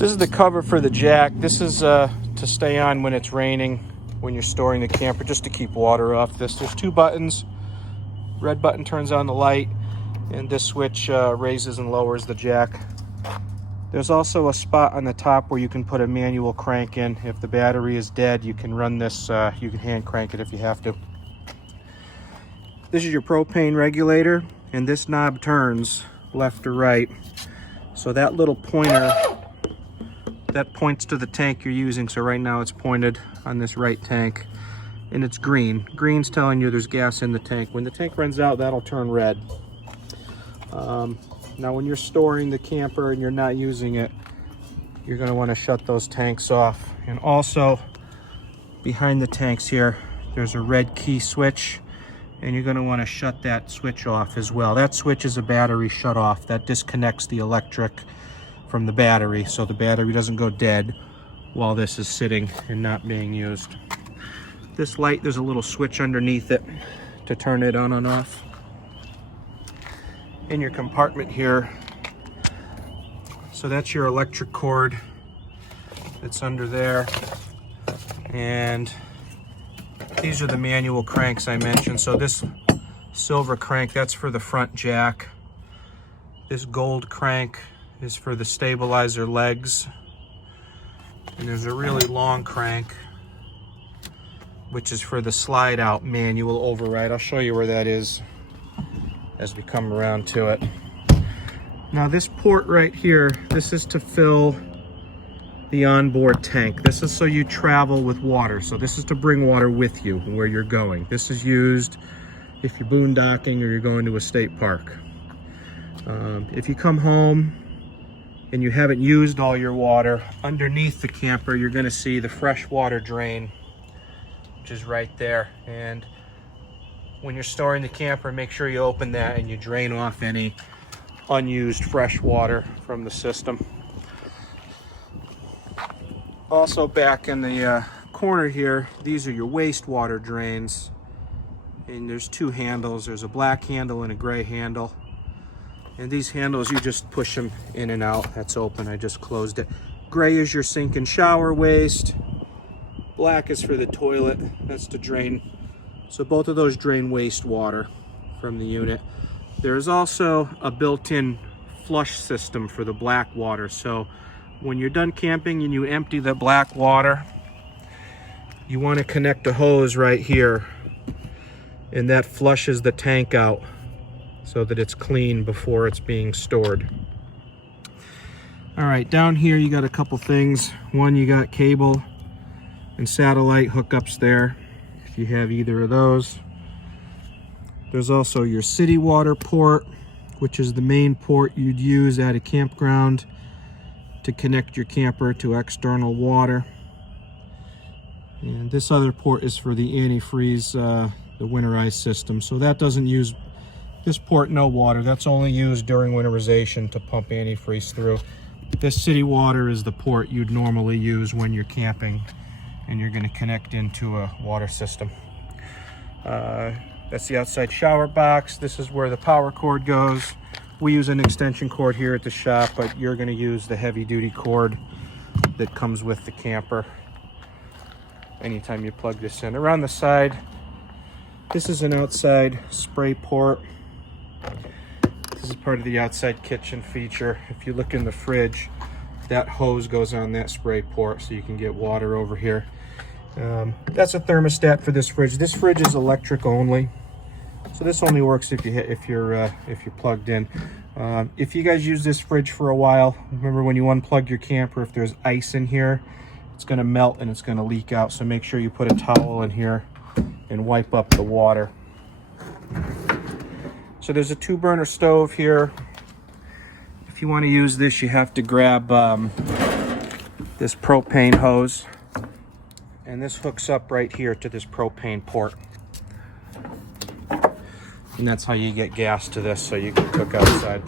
So this is the cover for the jack. This is to stay on when it's raining, when you're storing the camper, just to keep water off this. There's two buttons. Red button turns on the light, and this switch raises and lowers the jack. There's also a spot on the top where you can put a manual crank in. If the battery is dead, you can run this, you can hand crank it if you have to. This is your propane regulator, and this knob turns left or right. So that little pointer, that points to the tank you're using. So right now it's pointed on this right tank, and it's green. Green's telling you there's gas in the tank. When the tank runs out, that'll turn red. Now when you're storing the camper and you're not using it, you're going to want to shut those tanks off. And also behind the tanks here, there's a red key switch, and you're going to want to shut that switch off as well. That switch is a battery shut off. That disconnects the electric from the battery, so the battery doesn't go dead while this is sitting and not being used. This light, there's a little switch underneath it to turn it on and off. In your compartment here, so that's your electric cord that's under there, and these are the manual cranks I mentioned. So this silver crank, that's for the front jack. This gold crank is for the stabilizer legs, and there's a really long crank which is for the slide out manual override. I'll show you where that is as we come around to it. Now this port right here, this is to fill the onboard tank. This is so you travel with water. So this is to bring water with you where you're going. This is used if you're boondocking or you're going to a state park. If you come home and you haven't used all your water, underneath the camper you're going to see the fresh water drain, which is right there. And when you're storing the camper, make sure you open that and you drain off any unused fresh water from the system. Also back in the corner here, these are your wastewater drains. And there's two handles. There's a black handle and a gray handle. And these handles, you just push them in and out. That's open, I just closed it. Gray is your sink and shower waste. Black is for the toilet, that's to drain. So both of those drain wastewater from the unit. There's also a built-in flush system for the black water. So when you're done camping and you empty the black water, you want to connect a hose right here, and that flushes the tank out so that it's clean before it's being stored. All right, down here you got a couple things. One, you got cable and satellite hookups there, if you have either of those. There's also your city water port, which is the main port you'd use at a campground to connect your camper to external water. And this other port is for the antifreeze, the winterized system. So that doesn't use, this port, no water. That's only used during winterization to pump antifreeze through. This city water is the port you'd normally use when you're camping and you're going to connect into a water system. That's the outside shower box. This is where the power cord goes. We use an extension cord here at the shop, but you're going to use the heavy duty cord that comes with the camper anytime you plug this in. Around the side, this is an outside spray port. This is part of the outside kitchen feature. If you look in the fridge, that hose goes on that spray port so you can get water over here. That's a thermostat for this fridge. This fridge is electric only, so this only works if you're plugged in. If you guys use this fridge for a while, remember when you unplug your camper, if there's ice in here, it's going to melt and it's going to leak out. So make sure you put a towel in here and wipe up the water. So there's a 2-burner stove here. If you want to use this, you have to grab this propane hose, and this hooks up right here to this propane port. And that's how you get gas to this so you can cook outside.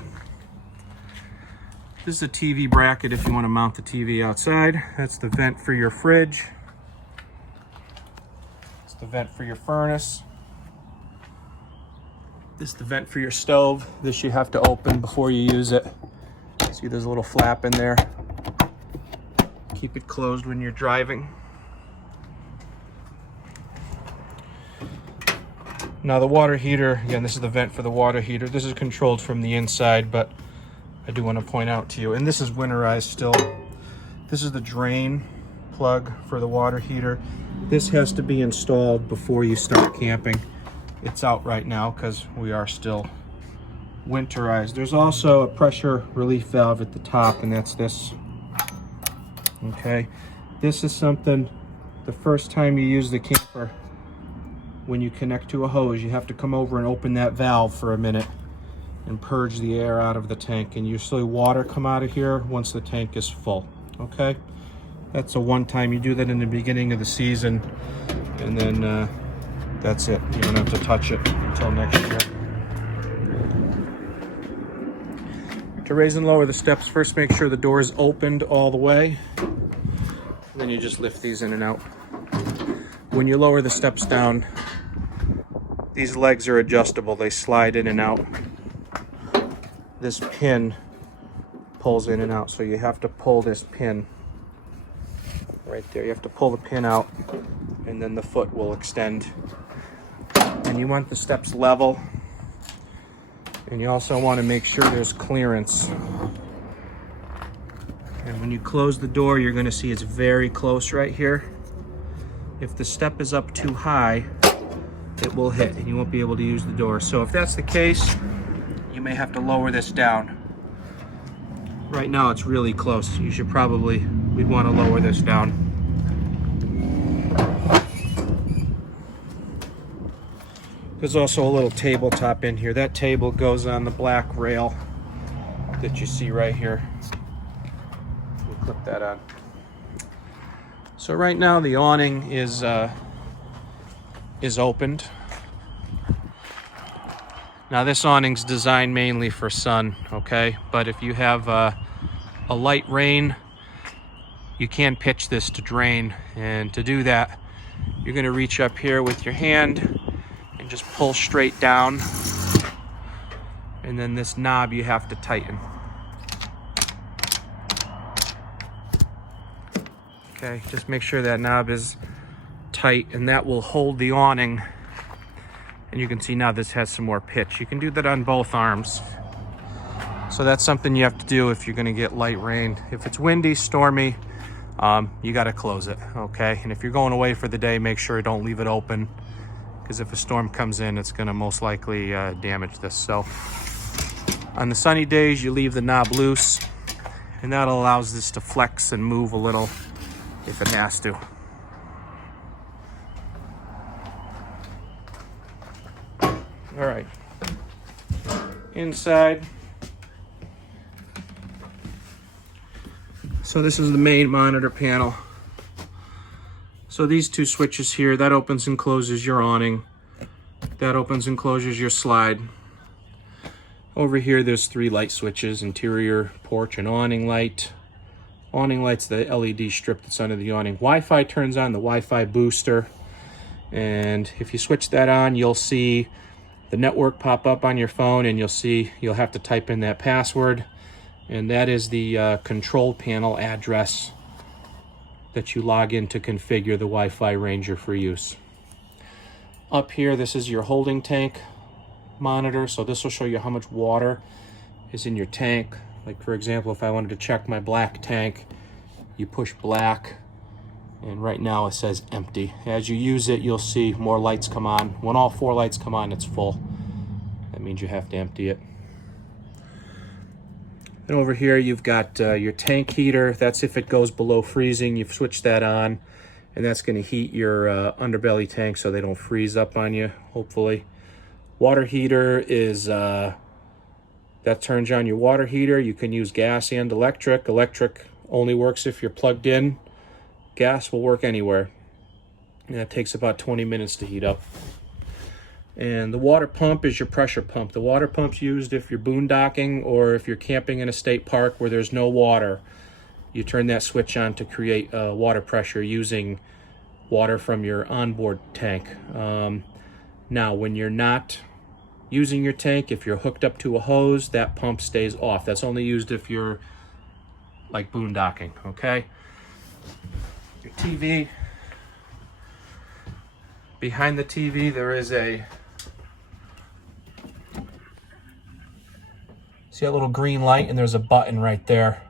This is a TV bracket if you want to mount the TV outside. That's the vent for your fridge. It's the vent for your furnace. This is the vent for your stove. This you have to open before you use it. See, there's a little flap in there. keep it closed when you're driving. Now the water heater, again, this is the vent for the water heater. This is controlled from the inside, but I do want to point out to you, and this is winterized still. This is the drain plug for the water heater. This has to be installed before you start camping. It's out right now because we are still winterized. There's also a pressure relief valve at the top, and that's this. Okay, this is something, the first time you use the camper, when you connect to a hose, you have to come over and open that valve for a minute and purge the air out of the tank, and usually water come out of here once the tank is full. Okay, that's a one time. You do that in the beginning of the season, and then that's it. You don't have to touch it until next year. To raise and lower the steps, first make sure the door is opened all the way. Then you just lift these in and out. When you lower the steps down, these legs are adjustable. They slide in and out. This pin pulls in and out, so you have to pull this pin right there. You have to pull the pin out, and then the foot will extend. And you want the steps level, and you also want to make sure there's clearance. And when you close the door, you're going to see it's very close right here. If the step is up too high, it will hit and you won't be able to use the door. So if that's the case, you may have to lower this down. Right now it's really close. You should probably, we'd want to lower this down. There's also a little tabletop in here. That table goes on the black rail that you see right here. We'll clip that on. So right now the awning is opened. Now this awning's designed mainly for sun, okay? But if you have a light rain, you can pitch this to drain. And to do that, you're gonna reach up here with your hand and just pull straight down. And then this knob you have to tighten. Okay, just make sure that knob is tight, and that will hold the awning. And you can see now this has some more pitch. You can do that on both arms. So that's something you have to do if you're gonna get light rain. If it's windy, stormy, you gotta close it, okay? And if you're going away for the day, make sure you don't leave it open, because if a storm comes in, it's gonna most likely damage this. So on the sunny days, you leave the knob loose, and that allows this to flex and move a little if it has to. All right, inside. So this is the main monitor panel. So these two switches here, that opens and closes your awning. That opens and closes your slide. Over here, there's 3 light switches: interior, porch, and awning light. Awning light's the LED strip that's under the awning. Wi-Fi turns on the Wi-Fi booster. And if you switch that on, you'll see the network pop up on your phone, and you'll have to type in that password. And that is the control panel address that you log in to configure the Wi-Fi Ranger for use. Up here, this is your holding tank monitor. So this will show you how much water is in your tank. Like for example, if I wanted to check my black tank, you push black, and right now it says empty. As you use it, you'll see more lights come on. When all 4 lights come on, it's full. That means you have to empty it. And over here, you've got your tank heater. That's if it goes below freezing. You've switched that on, and that's going to heat your underbelly tank so they don't freeze up on you, hopefully. Water heater is, that turns on your water heater. You can use gas and electric. Electric only works if you're plugged in. Gas will work anywhere. And that takes about 20 minutes to heat up. And the water pump is your pressure pump. The water pump's used if you're boondocking or if you're camping in a state park where there's no water. You turn that switch on to create water pressure using water from your onboard tank. Now, when you're not using your tank, if you're hooked up to a hose, that pump stays off. That's only used if you're like boondocking, okay? your TV. Behind the TV there is a, see that little green light, and there's a button right there.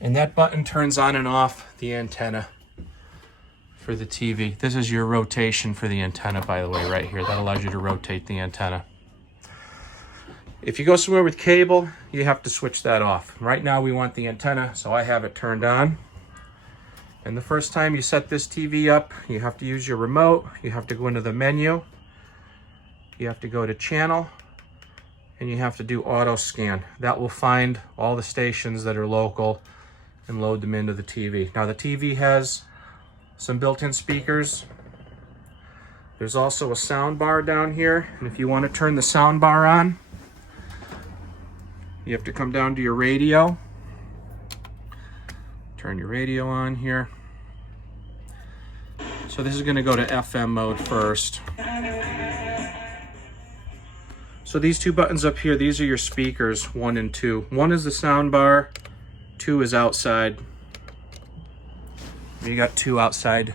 And that button turns on and off the antenna for the TV. This is your rotation for the antenna, by the way, right here. That allows you to rotate the antenna. If you go somewhere with cable, you have to switch that off. Right now we want the antenna, so I have it turned on. And the first time you set this TV up, you have to use your remote. You have to go into the menu. You have to go to channel, and you have to do auto scan. That will find all the stations that are local and load them into the TV. Now the TV has some built-in speakers. There's also a sound bar down here, and if you want to turn the sound bar on, you have to come down to your radio. Turn your radio on here. So this is going to go to FM mode first. So these two buttons up here, these are your speakers, 1 and 2. 1 is the sound bar, 2 is outside. You got 2 outside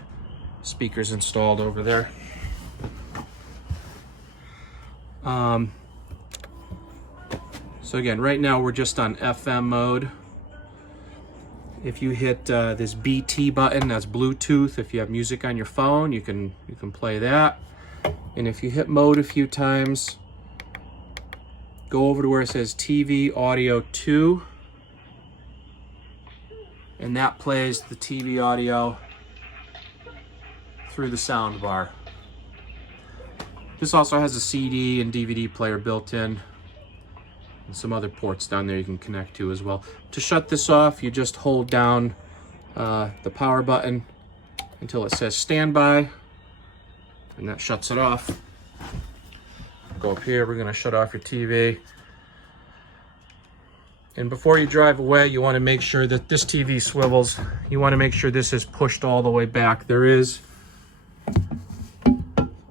speakers installed over there. So again, right now we're just on FM mode. If you hit this BT button, that's Bluetooth. If you have music on your phone, you can play that. And if you hit mode a few times, go over to where it says TV Audio 2. And that plays the TV audio through the sound bar. This also has a CD and DVD player built in, and some other ports down there you can connect to as well. To shut this off, you just hold down the power button until it says standby, and that shuts it off. Go up here, we're gonna shut off your TV. And before you drive away, you want to make sure that this TV swivels. You want to make sure this is pushed all the way back. There's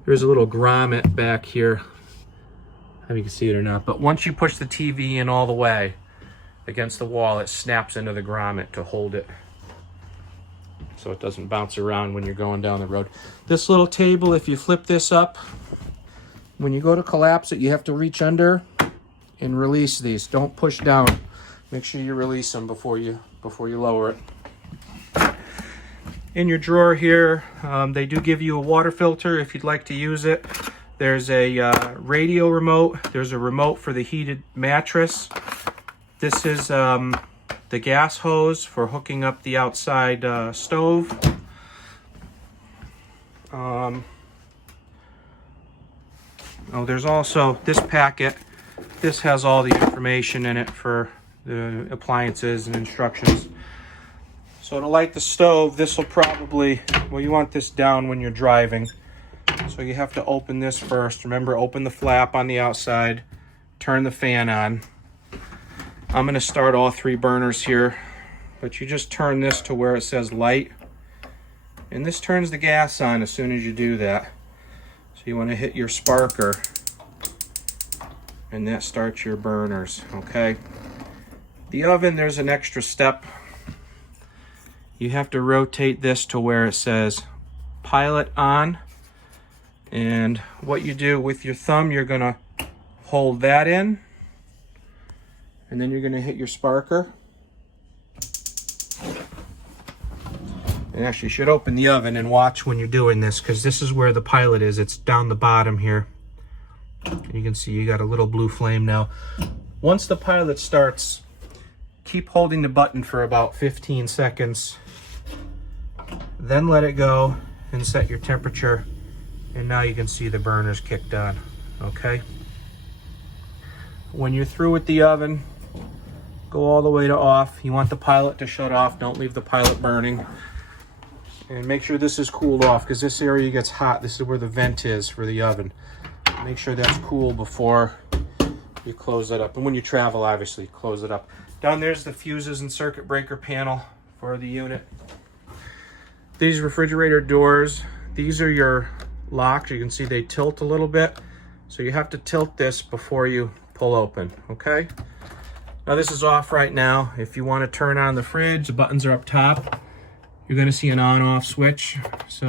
a little grommet back here. I don't know if you can see it or not, but once you push the TV in all the way against the wall, it snaps into the grommet to hold it so it doesn't bounce around when you're going down the road. This little table, if you flip this up, when you go to collapse it, you have to reach under and release these. Don't push down. Make sure you release them before you lower it. In your drawer here, they do give you a water filter if you'd like to use it. There's a radio remote. There's a remote for the heated mattress. This is the gas hose for hooking up the outside stove. Oh, there's also this packet. This has all the information in it for the appliances and instructions. So to light the stove, this will probably, well, you want this down when you're driving. So you have to open this first. Remember, open the flap on the outside, turn the fan on. I'm going to start all 3 burners here, but you just turn this to where it says light. And this turns the gas on as soon as you do that. So you want to hit your sparker, and that starts your burners, okay? The oven, there's an extra step. You have to rotate this to where it says pilot on. And what you do with your thumb, you're gonna hold that in, and then you're gonna hit your sparker. And actually, you should open the oven and watch when you're doing this, because this is where the pilot is. It's down the bottom here. And you can see you got a little blue flame now. Once the pilot starts, keep holding the button for about 15 seconds. Then let it go and set your temperature. And now you can see the burners kicked on, okay? When you're through with the oven, go all the way to off. You want the pilot to shut off. Don't leave the pilot burning. And make sure this is cooled off, because this area gets hot. This is where the vent is for the oven. Make sure that's cool before you close that up. And when you travel, obviously, close it up. Down there's the fuses and circuit breaker panel for the unit. These refrigerator doors, these are your locks. You can see they tilt a little bit. So you have to tilt this before you pull open, okay? Now this is off right now. If you want to turn on the fridge, the buttons are up top. you're going to see an on-off switch. So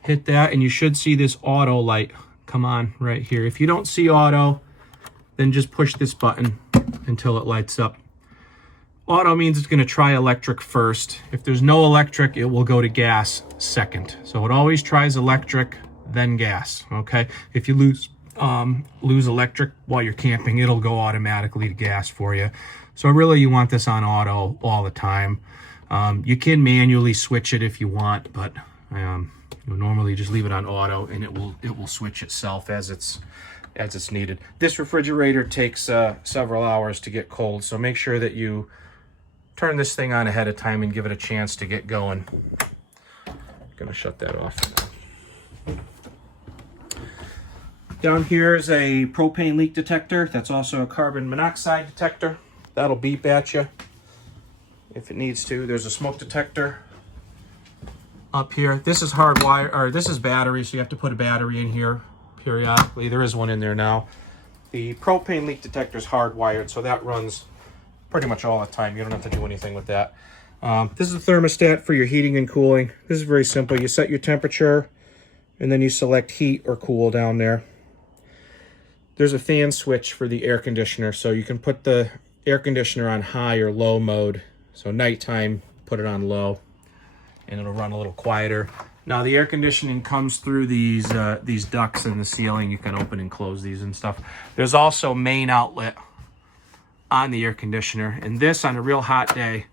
hit that and you should see this auto light come on right here. If you don't see auto, then just push this button until it lights up. Auto means it's going to try electric first. If there's no electric, it will go to gas second. So it always tries electric, then gas, okay? If you lose electric while you're camping, it'll go automatically to gas for you. So really you want this on auto all the time. You can manually switch it if you want, but you'll normally just leave it on auto and it will switch itself as it's needed. This refrigerator takes several hours to get cold, so make sure that you turn this thing on ahead of time and give it a chance to get going. I'm gonna shut that off. Down here is a propane leak detector. That's also a carbon monoxide detector. That'll beep at you if it needs to. There's a smoke detector up here. This is hardwired, or this is battery, so you have to put a battery in here periodically. There is one in there now. The propane leak detector is hardwired, so that runs pretty much all the time. You don't have to do anything with that. This is a thermostat for your heating and cooling. This is very simple. You set your temperature, and then you select heat or cool down there. There's a fan switch for the air conditioner, so you can put the air conditioner on high or low mode. So nighttime, put it on low, and it'll run a little quieter. Now the air conditioning comes through these ducts in the ceiling. You can open and close these and stuff. There's also main outlet on the air conditioner, and this on a real hot day,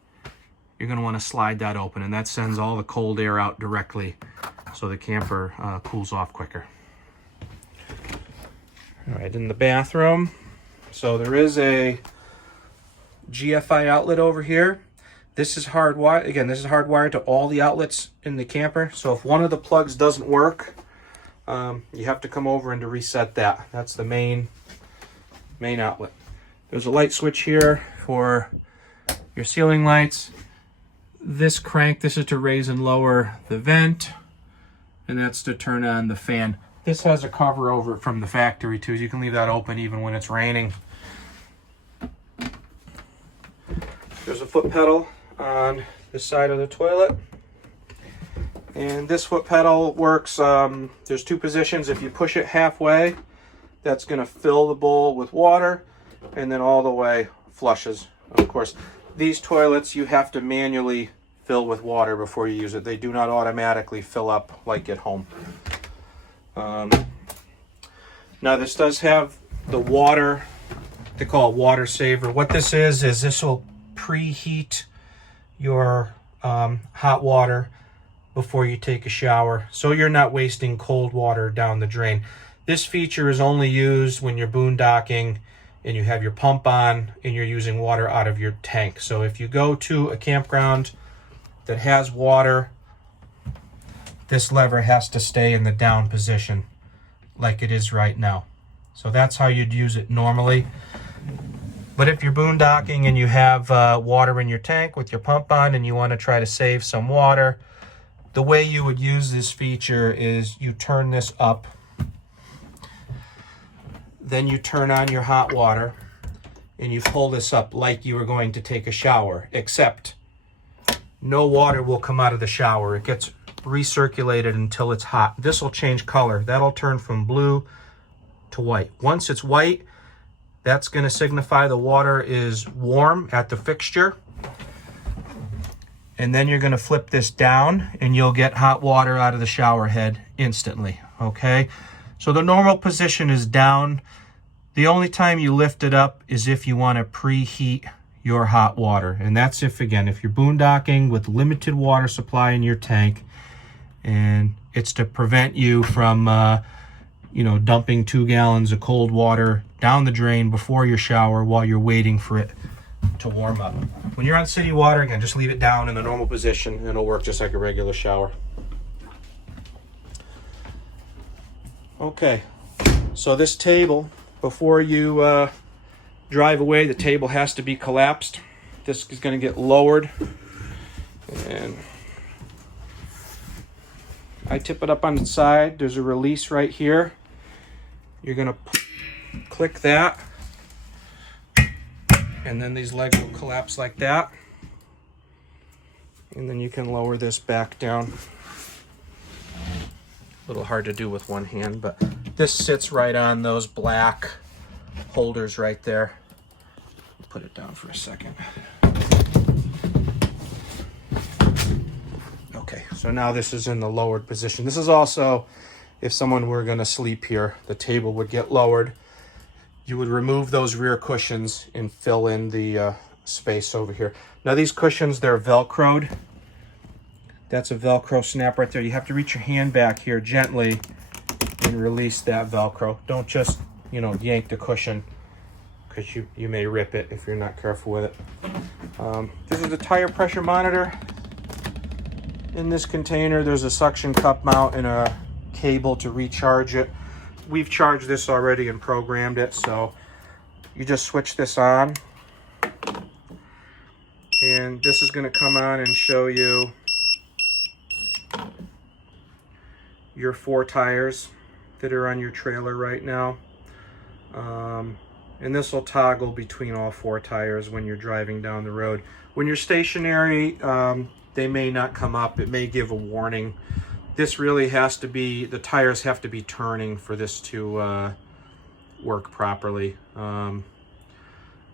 you're going to want to slide that open, and that sends all the cold air out directly, so the camper cools off quicker. All right, in the bathroom, so there is a GFI outlet over here. This is hardwired. Again, this is hardwired to all the outlets in the camper. So if one of the plugs doesn't work, you have to come over and to reset that. That's the main outlet. There's a light switch here for your ceiling lights. This crank, this is to raise and lower the vent, and that's to turn on the fan. This has a cover over it from the factory too. You can leave that open even when it's raining. There's a foot pedal on this side of the toilet. And this foot pedal works, there's two positions. If you push it halfway, that's going to fill the bowl with water, and then all the way flushes. Of course, these toilets you have to manually fill with water before you use it. They do not automatically fill up like at home. Now this does have the water, they call it water saver. What this is this will preheat your hot water before you take a shower, so you're not wasting cold water down the drain. This feature is only used when you're boondocking and you have your pump on and you're using water out of your tank. So if you go to a campground that has water, this lever has to stay in the down position like it is right now. So that's how you'd use it normally. But if you're boondocking and you have water in your tank with your pump on and you want to try to save some water, the way you would use this feature is you turn this up, then you turn on your hot water, and you pull this up like you were going to take a shower, except no water will come out of the shower. It gets recirculated until it's hot. This will change color. That'll turn from blue to white. Once it's white, that's going to signify the water is warm at the fixture. And then you're going to flip this down and you'll get hot water out of the shower head instantly. Okay, so the normal position is down. The only time you lift it up is if you want to preheat your hot water, and that's if you're boondocking with limited water supply in your tank, and it's to prevent you from dumping 2 gallons of cold water down the drain before your shower while you're waiting for it to warm up. When you're on city water, again, just leave it down in the normal position and it'll work just like a regular shower. Okay, so this table, before you drive away, the table has to be collapsed. This is going to get lowered, and I tip it up on the side. There's a release right here. You're going to click that, and then these legs will collapse like that. And then you can lower this back down. A little hard to do with one hand, but this sits right on those black holders right there. Put it down for a second. Okay, so now this is in the lowered position. This is also, if someone were gonna sleep here, the table would get lowered. You would remove those rear cushions and fill in the space over here. Now these cushions, they're Velcroed. That's a Velcro snap right there. You have to reach your hand back here gently and release that Velcro. Don't just, you know, yank the cushion, because you may rip it if you're not careful with it. This is a tire pressure monitor. In this container, there's a suction cup mount and a cable to recharge it. We've charged this already and programmed it, so you just switch this on. And this is going to come on and show you your 4 tires that are on your trailer right now. And this will toggle between all 4 tires when you're driving down the road. When you're stationary, they may not come up. It may give a warning. This really has to be, the tires have to be turning for this to work properly.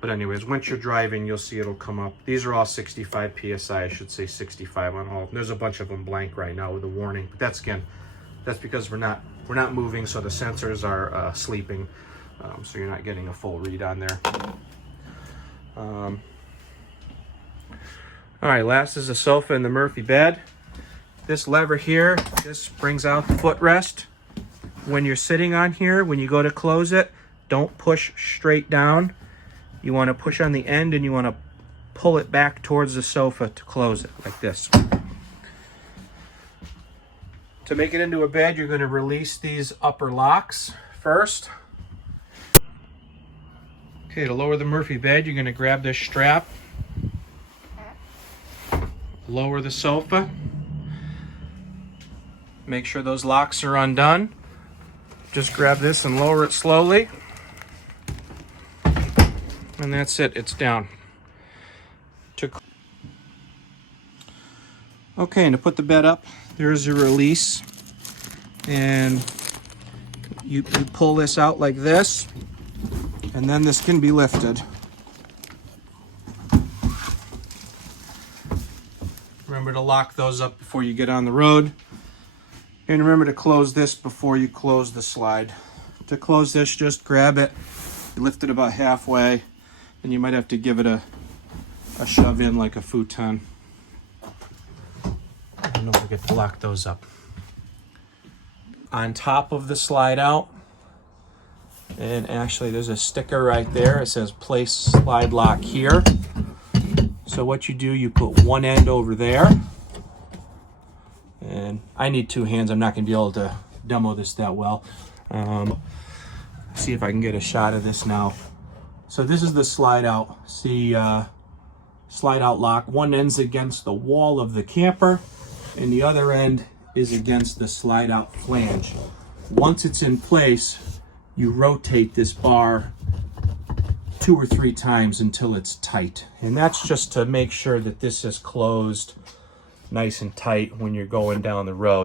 But anyways, once you're driving, you'll see it'll come up. These are all 65 PSI, I should say 65 on all. There's a bunch of them blank right now with a warning. But that's, again, that's because we're not moving, so the sensors are sleeping. So you're not getting a full read on there. All right, last is the sofa and the Murphy bed. This lever here, this brings out the footrest. When you're sitting on here, when you go to close it, don't push straight down. You want to push on the end and you want to pull it back towards the sofa to close it, like this. To make it into a bed, you're going to release these upper locks first. Okay, to lower the Murphy bed, you're going to grab this strap, lower the sofa, make sure those locks are undone. Just grab this and lower it slowly. And that's it, it's down. Okay, and to put the bed up, there's a release. And you pull this out like this, and then this can be lifted. Remember to lock those up before you get on the road. And remember to close this before you close the slide. To close this, just grab it, lift it about halfway, and you might have to give it a shove in like a futon. And don't forget to lock those up. On top of the slide out, and actually there's a sticker right there. It says place slide lock here. So what you do, you put one end over there. And I need 2 hands. I'm not going to be able to demo this that well. See if I can get a shot of this now. So this is the slide out. See, slide out lock. One end's against the wall of the camper, and the other end is against the slide out flange. Once it's in place, you rotate this bar 2 or 3 times until it's tight. And that's just to make sure that this is closed nice and tight when you're going down the road.